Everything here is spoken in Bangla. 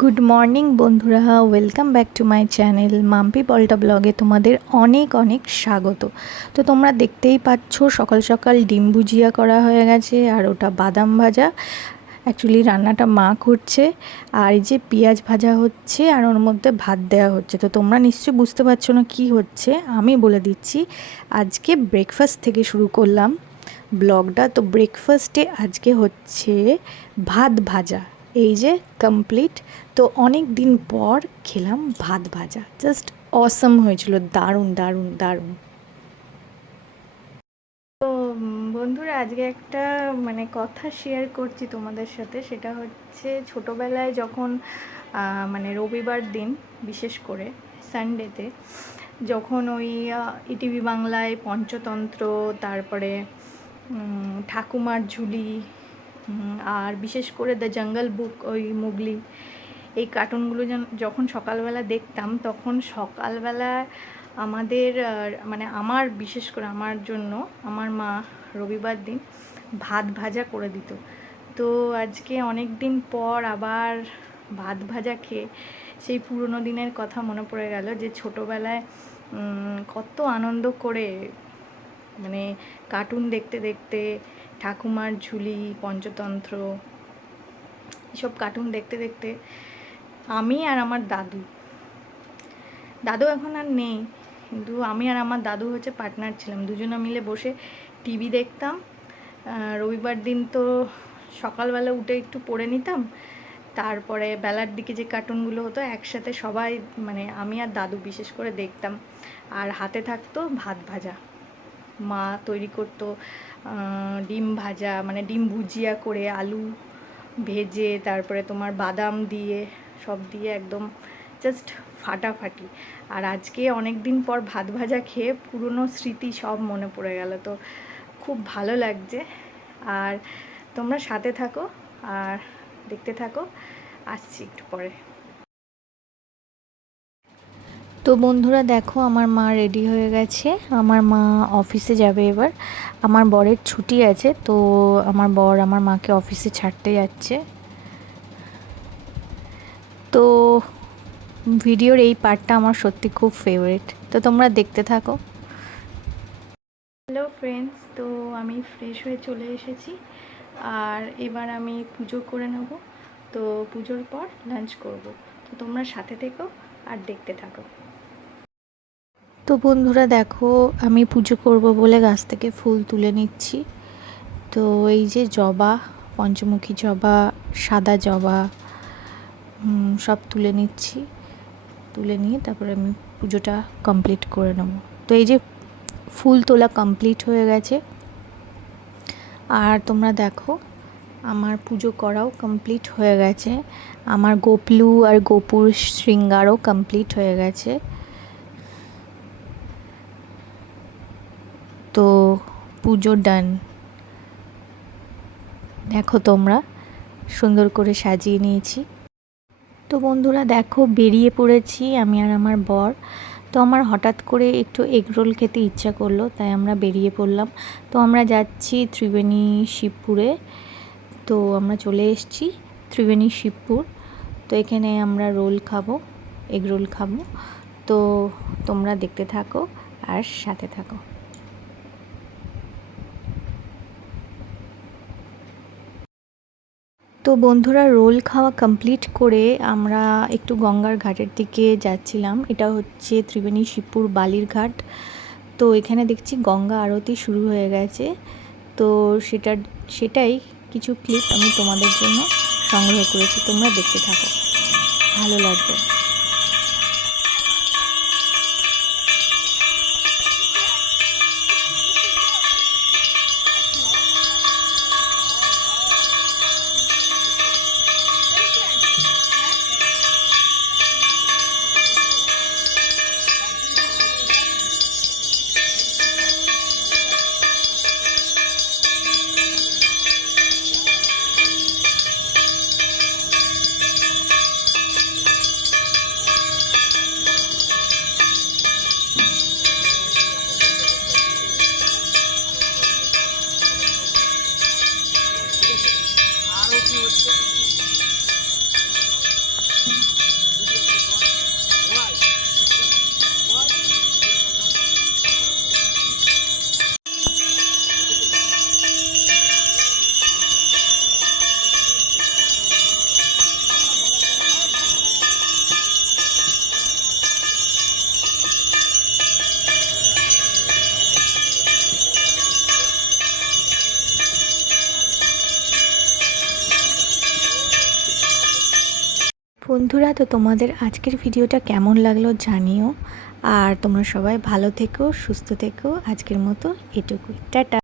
গুড মর্নিং বন্ধুরা, welcome back to my channel Mampi Palta ব্লগে তোমাদের অনেক অনেক স্বাগত। তো তোমরা দেখতেই পাচ্ছ সকাল সকাল ডিম ভুজিয়া করা হয়ে গেছে আর ওটা বাদাম ভাজা। অ্যাকচুয়ালি রান্নাটা মা করছে আর এই যে পেঁয়াজ ভাজা হচ্ছে আর ওর মধ্যে ভাত দেওয়া হচ্ছে। তো তোমরা নিশ্চয়ই বুঝতে পারছো না কি হচ্ছে, আমি বলে দিচ্ছি। আজকে ব্রেকফাস্ট থেকে শুরু করলাম ব্লগটা। তো ব্রেকফাস্টে আজকে হচ্ছে ভাত ভাজা, এই যে কমপ্লিট। তো অনেক দিন পর খেলাম ভাত ভাজা, জাস্ট অসম হয়েছিল, দারুণ দারুণ দারুণ। তো বন্ধুরা, আজকে একটা কথা শেয়ার করছি তোমাদের সাথে। সেটা হচ্ছে ছোটোবেলায় যখন রবিবার দিন, বিশেষ করে সানডেতে, যখন ওই ইটিভি বাংলায় পঞ্চতন্ত্র, তারপরে ঠাকুমার ঝুলি, আর বিশেষ করে দ্য জঙ্গল বুক, ওই মুগলি, এই কার্টুনগুলো যখন সকালবেলা দেখতাম, তখন সকালবেলা আমাদের আমার, বিশেষ করে আমার জন্য আমার মা রবিবার দিন ভাত ভাজা করে দিত। তো আজকে অনেক দিন পর আবার ভাত ভাজা খেয়ে সেই পুরনো দিনের কথা মনে পড়ে গেল, যে ছোটোবেলায় কত আনন্দ করে কার্টুন দেখতে দেখতে, ঠাকুমার ঝুলি, পঞ্চতন্ত্র, এসব কার্টুন দেখতে দেখতে আমি আর আমার দাদু এখন আর নেই, কিন্তু আমি আর আমার দাদু হচ্ছে পার্টনার ছিলাম, দুজনে মিলে বসে টিভি দেখতাম। রবিবার দিন তো সকালবেলা উঠে একটু পড়ে নিতাম, তারপরে বেলার দিকে যে কার্টুনগুলো হতো একসাথে সবাই, আমি আর দাদু বিশেষ করে দেখতাম। আর হাতে থাকতো ভাত ভাজা, মা তৈরি করতো ডিম ভাজা, ডিম ভুজিয়া করে, আলু ভেজে, তারপরে তোমার বাদাম দিয়ে, সব দিয়ে একদম জাস্ট ফাটাফাটি। আর আজকে অনেক দিন পর ভাত ভাজা খেয়ে পুরনো স্মৃতি সব মনে পড়ে গেল, তো খুব ভালো লাগছে। আর তোমরা সাথে থাকো আর দেখতে থাকো, আসছি একটু পরে। তো বন্ধুরা দেখো, আমার মা রেডি হয়ে গেছে। আমার মা অফিসে যাবে এবার, আমার বরের ছুটি আছে, তো আমার বর আমার মাকে অফিসে ছাড়তে যাচ্ছে। তো ভিডিওর এই পার্টটা আমার সত্যি খুব ফেভারিট, তো তোমরা দেখতে থাকো। হ্যালো ফ্রেন্ডস, তো আমি ফ্রেশ হয়ে চলে এসেছি আর এবার আমি পুজো করে নেব। তো পুজোর পর লাঞ্চ করব, তো তোমরা সাথে থেকো আর দেখতে থাকো। তো বন্ধুরা দেখো, আমি পুজো করব বলে গাছ থেকে ফুল তুলে নিচ্ছি। তো এই যে জবা, পঞ্চমুখী জবা, সাদা জবা, সব তুলে নিচ্ছি। তুলে নিয়ে তারপরে আমি পুজোটা কমপ্লিট করে নেব। তো এই যে ফুল তোলা কমপ্লিট হয়ে গেছে, আর তোমরা দেখো আমার পুজো করাও কমপ্লিট হয়ে গেছে। আমার গোপলু আর গোপুর শৃঙ্গারও কমপ্লিট হয়ে গেছে। তো পুজো ডান। দেখো তোমরা, সুন্দর করে সাজিয়ে নিয়েছি। তো বন্ধুরা দেখো, বেরিয়ে পড়েছি আমি আর আমার বর। তো আমার হঠাৎ করে একটু এগরোল খেতে ইচ্ছা করলো, তাই আমরা বেরিয়ে পড়লাম। তো আমরা যাচ্ছি ত্রিবেণী শিবপুরে। তো আমরা চলে এসেছি ত্রিবেণী শিবপুর। তো এখানে আমরা রোল খাবো, এগরোল খাবো। তো তোমরা দেখতে থাকো আর সাথে থাকো। তো বন্ধুরা, রোল খাওয়া কমপ্লিট করে আমরা একটু গঙ্গার ঘাটের দিকে যাচ্ছিলাম। এটা হচ্ছে ত্রিবেণী শিবপুর বালির ঘাট। তো এখানে দেখছি গঙ্গা আরতি শুরু হয়ে গেছে। তো সেটাই কিছু ক্লিপ আমি তোমাদের জন্য সংগ্রহ করেছি, তোমরা দেখতে থাকো, ভালো লাগবে। বন্ধুরা, তো তোমাদের আজকের ভিডিওটা কেমন লাগলো জানিও। আর তোমরা সবাই ভালো থেকো, সুস্থ থেকো। আজকের মতো এটুকুই, টাটা।